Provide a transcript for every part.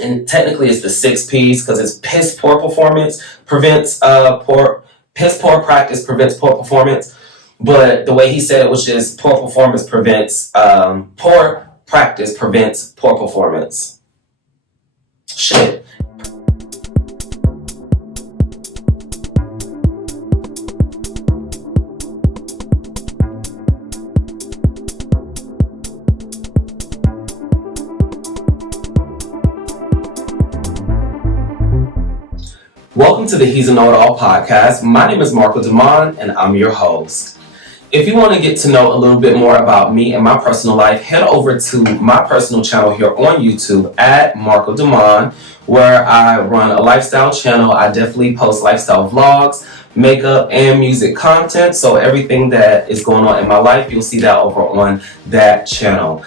and technically it's the 6 P's because it's piss poor performance prevents piss poor practice prevents poor performance. But the way he said it was just poor performance prevents poor practice prevents poor performance. Shit. Welcome to the He's a Know-It-All podcast. My name is Marcco and I'm your host. If you want to get to know a little bit more about me and my personal life, head over to my personal channel here on YouTube at Marcco, where I run a lifestyle channel. I definitely post lifestyle vlogs, makeup, and music content. So everything that is going on in my life, you'll see that over on that channel.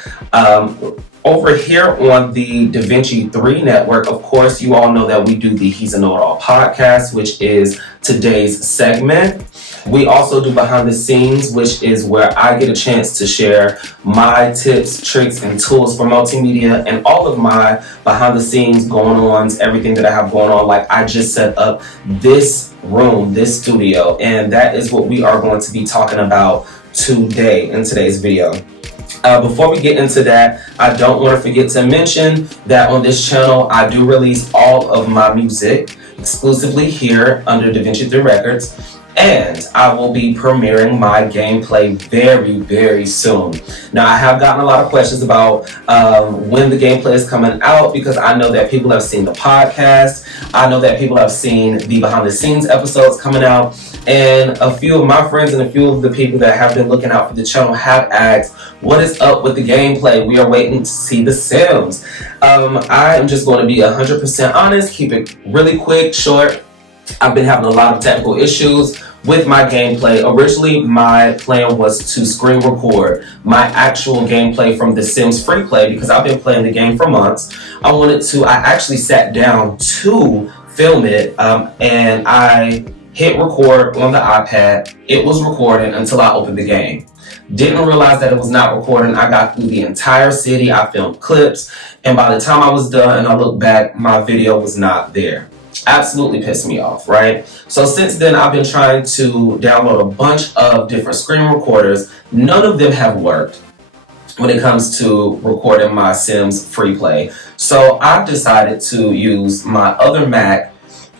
Over here on the DaVinci 3 network, of course, you all know that we do the He's a Know-It-All podcast, which is today's segment. We also do behind the scenes, which is where I get a chance to share my tips, tricks, and tools for multimedia and all of my behind the scenes going ons, everything that I have going on. Like I just set up this room, this studio, and that is what we are going to be talking about today in today's video. Before we get into that, I don't want to forget to mention that on this channel, I do release all of my music exclusively here under DaVinci 3 Records. And I will be premiering my gameplay very, very soon. Now, I have gotten a lot of questions about when the gameplay is coming out because I know that people have seen the podcast. I know that people have seen the behind the scenes episodes coming out. And a few of my friends and a few of the people that have been looking out for the channel have asked, what is up with the gameplay? We are waiting to see the Sims. I am just going to be 100% honest, keep it really quick, short. I've been having a lot of technical issues with my gameplay. Originally, my plan was to screen record my actual gameplay from The Sims Free Play because I've been playing the game for months. I actually sat down to film it and I hit record on the iPad. It was recording until I opened the game. Didn't realize that it was not recording. I got through the entire city. I filmed clips. And by the time I was done and I looked back, my video was not there. Absolutely pissed me off, right? So since then, I've been trying to download a bunch of different screen recorders. None of them have worked when it comes to recording my Sims Free Play. So I've decided to use my other Mac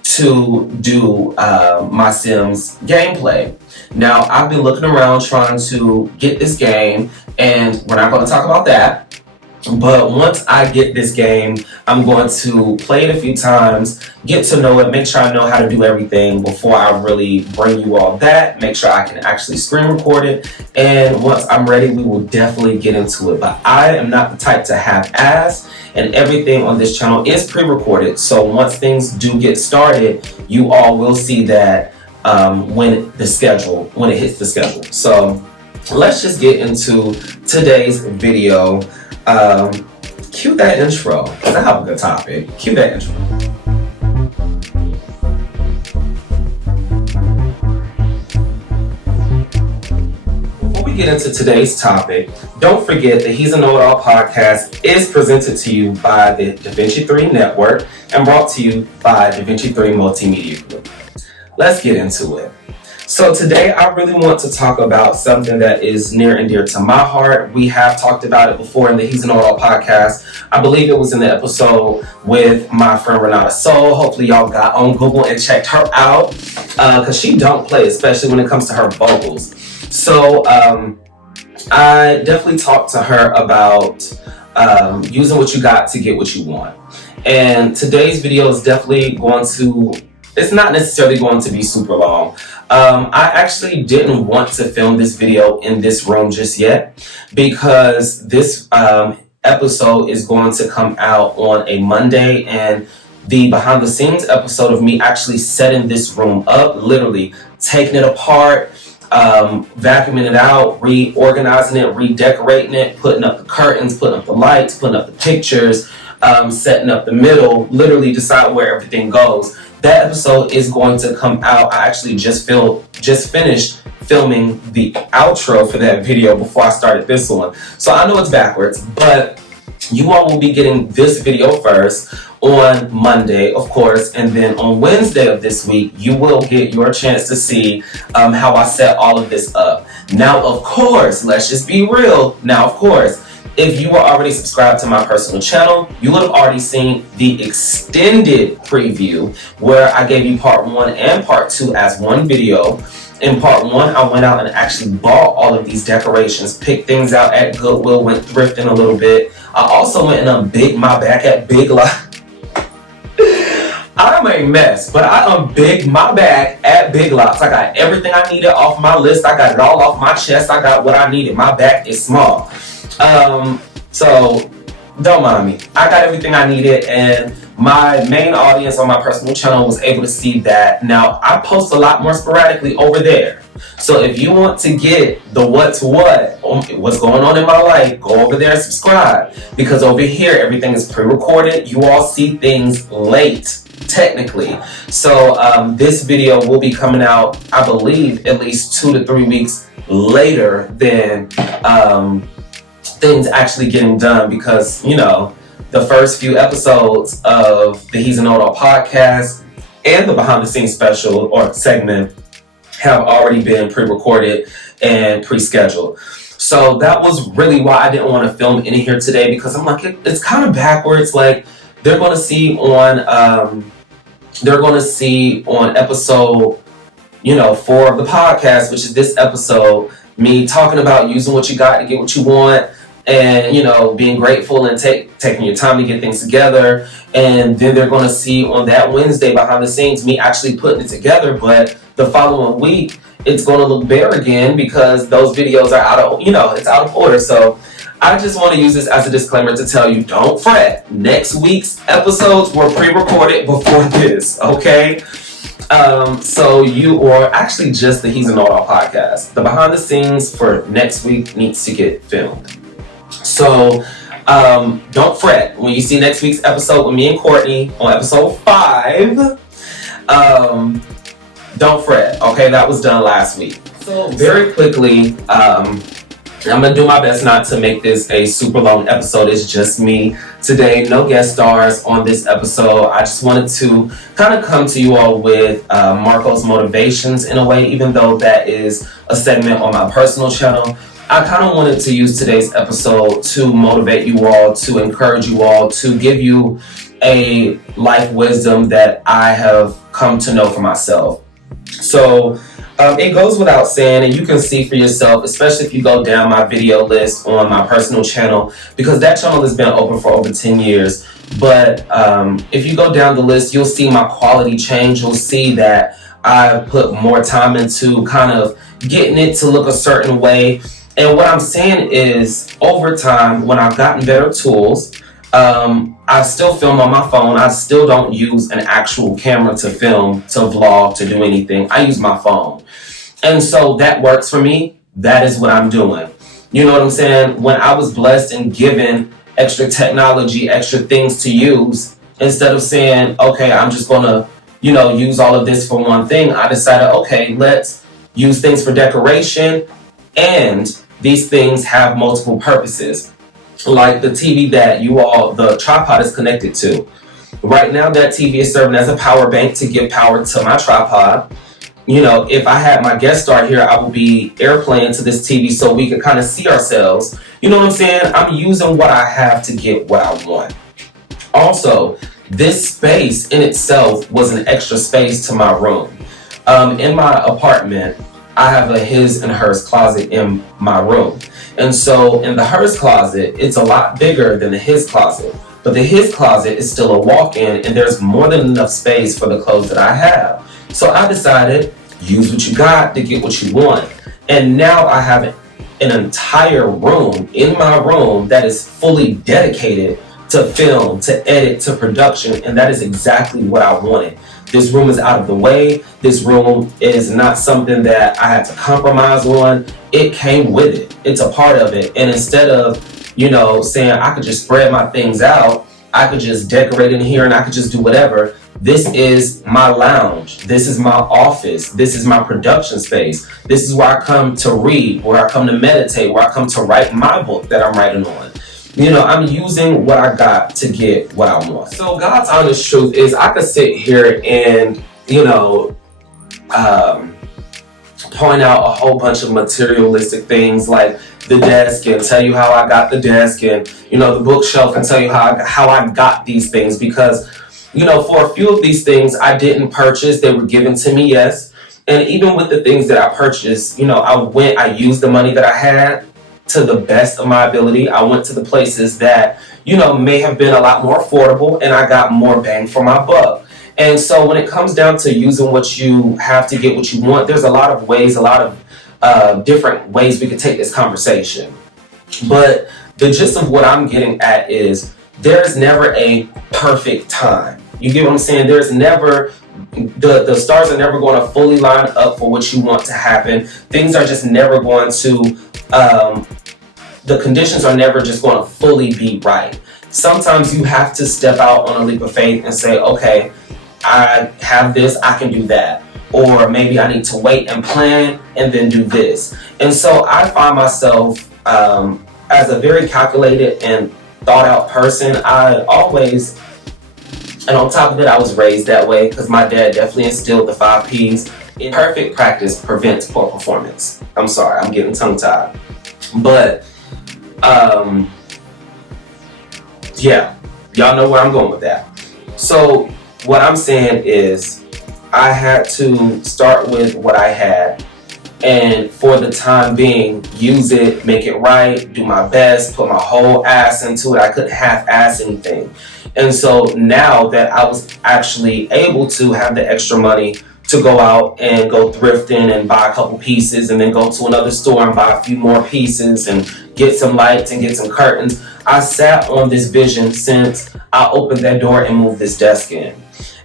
to do my Sims gameplay. Now, I've been looking around trying to get this game, and we're not going to talk about that. But once I get this game, I'm going to play it a few times, get to know it, make sure I know how to do everything before I really bring you all that, make sure I can actually screen record it. And once I'm ready, we will definitely get into it. But I am not the type to half-ass, and everything on this channel is pre-recorded. So once things do get started, you all will see that when it hits the schedule. So let's just get into today's video. Cue that intro, because I have a good topic. Cue that intro. Before we get into today's topic, don't forget that He's a Know-It-All podcast is presented to you by the DaVinci 3 network and brought to you by DaVinci 3 Multimedia Group. Let's get into it. So today I really want to talk about something that is near and dear to my heart. We have talked about it before in the He's a Know-It-All podcast. I believe it was in the episode with my friend Renata Soul. Hopefully y'all got on Google and checked her out because she don't play, especially when it comes to her vocals. So I definitely talked to her about using what you got to get what you want. And today's video is definitely it's not necessarily going to be super long. I actually didn't want to film this video in this room just yet because this episode is going to come out on a Monday, and the behind the scenes episode of me actually setting this room up, literally taking it apart, vacuuming it out, reorganizing it, redecorating it, putting up the curtains, putting up the lights, putting up the pictures, setting up the middle, literally decide where everything goes. That episode is going to come out. I actually just finished filming the outro for that video before I started this one. So I know it's backwards, but you all will be getting this video first on Monday, of course, and then on Wednesday of this week, you will get your chance to see how I set all of this up. Now, of course, let's just be real. Now, of course, if you were already subscribed to my personal channel, you would have already seen the extended preview where I gave you part 1 and part 2 as one video. In part 1, I went out and actually bought all of these decorations, picked things out at Goodwill, went thrifting a little bit. I also went and unbigged my back at Big Lots. I'm a mess, but I unbigged my bag at Big Lots. I got everything I needed off my list. I got it all off my chest. I got what I needed. My back is small. So don't mind me. I got everything I needed, and my main audience on my personal channel was able to see that. Now, I post a lot more sporadically over there. So if you want to get the what's going on in my life, go over there and subscribe. Because over here, everything is pre-recorded. You all see things late, technically. So this video will be coming out, I believe, at least 2 to 3 weeks later than things actually getting done, because, you know, the first few episodes of the He's a Know-It-All podcast and the behind the scenes special or segment have already been pre-recorded and pre-scheduled. So that was really why I didn't want to film in here today, because I'm like, it's kind of backwards. Like, they're going to see on episode, 4 of the podcast, which is this episode, me talking about using what you got to get what you want, and being grateful and taking your time to get things together. And then they're going to see on that Wednesday behind the scenes me actually putting it together. But the following week it's going to look bare again, because those videos are out of it's out of order. So I just want to use this as a disclaimer to tell you, don't fret. Next week's episodes were pre-recorded before this, okay? So actually just the He's a Know-It-All podcast. The behind the scenes for next week needs to get filmed. So don't fret. When you see next week's episode with me and Courtney on episode 5, don't fret. Okay, that was done last week. So very quickly, I'm going to do my best not to make this a super long episode. It's just me today. No guest stars on this episode. I just wanted to kind of come to you all with Marcco's motivations in a way, even though that is a segment on my personal channel. I kind of wanted to use today's episode to motivate you all, to encourage you all, to give you a life wisdom that I have come to know for myself. So it goes without saying, and you can see for yourself, especially if you go down my video list on my personal channel, because that channel has been open for over 10 years. But if you go down the list, you'll see my quality change. You'll see that I put more time into kind of getting it to look a certain way. And what I'm saying is, over time, when I've gotten better tools, I still film on my phone. I still don't use an actual camera to film, to vlog, to do anything. I use my phone. And so that works for me. That is what I'm doing. You know what I'm saying? When I was blessed and given extra technology, extra things to use, instead of saying, okay, I'm just going to, use all of this for one thing, I decided, okay, let's use things for decoration, and these things have multiple purposes. Like the TV that the tripod is connected to. Right now, that TV is serving as a power bank to give power to my tripod. If I had my guest star here, I would be airplaying to this TV so we could kind of see ourselves. You know what I'm saying? I'm using what I have to get what I want. Also, this space in itself was an extra space to my room. In my apartment, I have a his and hers closet in my room. And so in the hers closet, it's a lot bigger than the his closet. But the his closet is still a walk-in, and there's more than enough space for the clothes that I have. So I decided, use what you got to get what you want. And now I have an entire room in my room that is fully dedicated to film, to edit, to production. And that is exactly what I wanted. This room is out of the way. This room is not something that I had to compromise on. It came with it. It's a part of it. And instead of, saying I could just spread my things out, I could just decorate in here and I could just do whatever. This is my lounge. This is my office. This is my production space. This is where I come to read, where I come to meditate, where I come to write my book that I'm writing on. I'm using what I got to get what I want. So God's honest truth is I could sit here and, point out a whole bunch of materialistic things like the desk and tell you how I got the desk and, the bookshelf and tell you how I got these things because, for a few of these things I didn't purchase. They were given to me, yes. And even with the things that I purchased, I used the money that I had to the best of my ability. I went to the places that, may have been a lot more affordable and I got more bang for my buck. And so when it comes down to using what you have to get what you want, there's a lot of ways, a lot of different ways we could take this conversation. But the gist of what I'm getting at is there's never a perfect time. You get what I'm saying? There's never, the stars are never going to fully line up for what you want to happen. Things are just never going to, the conditions are never just going to fully be right. Sometimes you have to step out on a leap of faith and say, okay, I have this, I can do that. Or maybe I need to wait and plan and then do this. And so I find myself as a very calculated and thought out person. I always, and on top of it, I was raised that way because my dad definitely instilled the 5 Ps. Imperfect practice prevents poor performance. I'm sorry, I'm getting tongue-tied. But, yeah, y'all know where I'm going with that. So what I'm saying is I had to start with what I had and for the time being, use it, make it right, do my best, put my whole ass into it. I couldn't half-ass anything. And so now that I was actually able to have the extra money to go out and go thrifting and buy a couple pieces and then go to another store and buy a few more pieces and get some lights and get some curtains, I sat on this vision since I opened that door and moved this desk in.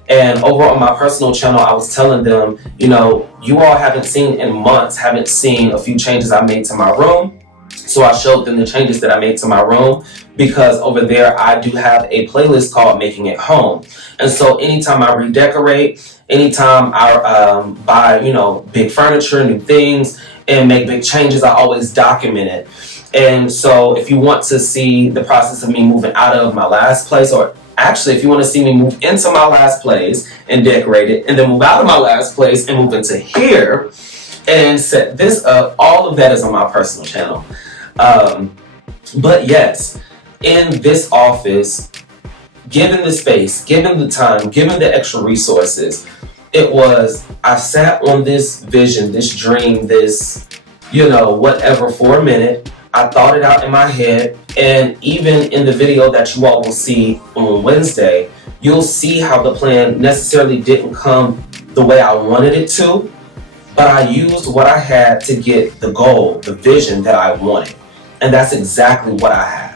And over on my personal channel, I was telling them, you all haven't seen in months, haven't seen a few changes I made to my room. So I showed them the changes that I made to my room because over there I do have a playlist called Making It Home. And so anytime I redecorate, anytime I buy, big furniture, new things, and make big changes, I always document it. And so if you want to see the process of me moving out of my last place, or actually if you want to see me move into my last place and decorate it, and then move out of my last place and move into here and set this up, all of that is on my personal channel. But yes, in this office, given the space, given the time, given the extra resources, I sat on this vision, this dream, this, whatever for a minute. I thought it out in my head, and even in the video that you all will see on Wednesday, you'll see how the plan necessarily didn't come the way I wanted it to, but I used what I had to get the goal, the vision that I wanted. And that's exactly what I have.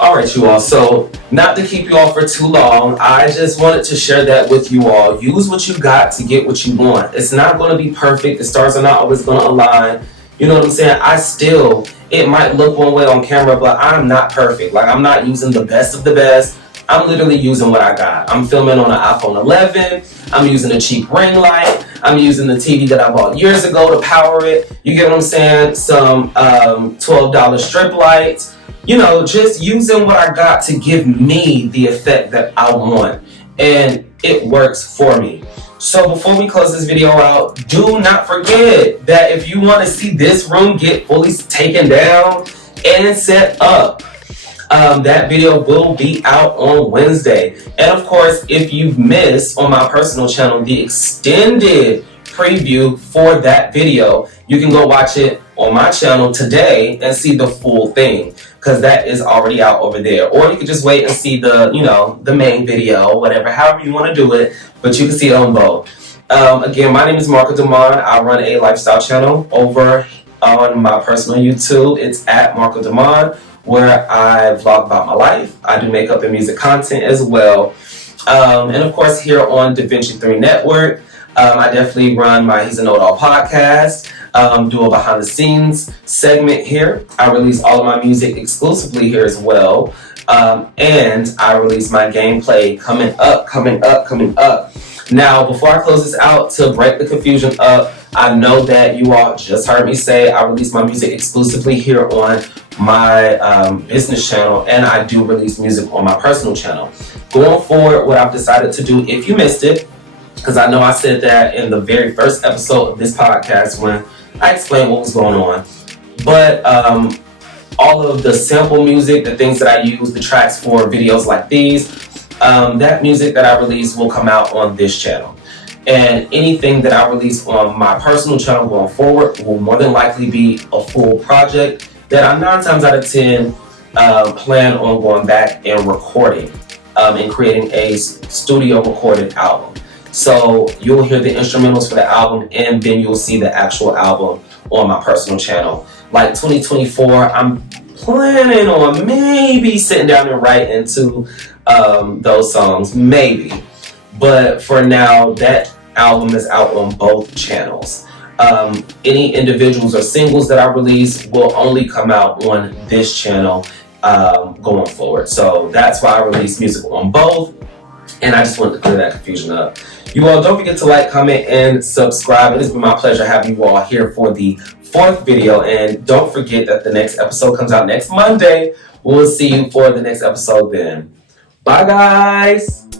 All right, you all. So not to keep you all for too long, I just wanted to share that with you all. Use what you got to get what you want. It's not going to be perfect. The stars are not always going to align. You know what I'm saying? It might look one way on camera, but I'm not perfect. Like, I'm not using the best of the best. I'm literally using what I got. I'm filming on an iPhone 11. I'm using a cheap ring light. I'm using the TV that I bought years ago to power it. You get what I'm saying? Some $12 strip lights. Just using what I got to give me the effect that I want. And it works for me. So before we close this video out, do not forget that if you want to see this room get fully taken down and set up, that video will be out on Wednesday. And of course, if you've missed on my personal channel the extended preview for that video, you can go watch it on my channel today and see the full thing, because that is already out over there. Or you can just wait and see the main video, whatever, however you want to do it, but you can see it on both. Again, my name is Marcco Demond. I run a lifestyle channel over on my personal YouTube. It's at Marcco Demond, where I vlog about my life. I do makeup and music content as well. And of course, here on DaVinci 3 Network, I definitely run my He's a Know-It-All podcast, do a behind the scenes segment here. I release all of my music exclusively here as well. And I release my gameplay coming up. Now, before I close this out, to break the confusion up, I know that you all just heard me say I release my music exclusively here on my business channel, and I do release music on my personal channel. Going forward, what I've decided to do, if you missed it, because I know I said that in the very first episode of this podcast when I explained what was going on, but all of the sample music, the things that I use, the tracks for videos like these, that music that I release will come out on this channel. And anything that I release on my personal channel going forward will more than likely be a full project that I 9 times out of 10 plan on going back and recording and creating a studio recorded album. So you'll hear the instrumentals for the album, and then you'll see the actual album on my personal channel. Like 2024, I'm planning on maybe sitting down and writing to those songs, maybe. But for now, that album is out on both channels. Any individuals or singles that I release will only come out on this channel going forward. So that's why I release music on both. And I just wanted to clear that confusion up. You all don't forget to like, comment, and subscribe. It has been my pleasure having you all here for the 4th video. And don't forget that the next episode comes out next Monday. We'll see you for the next episode then. Bye, guys.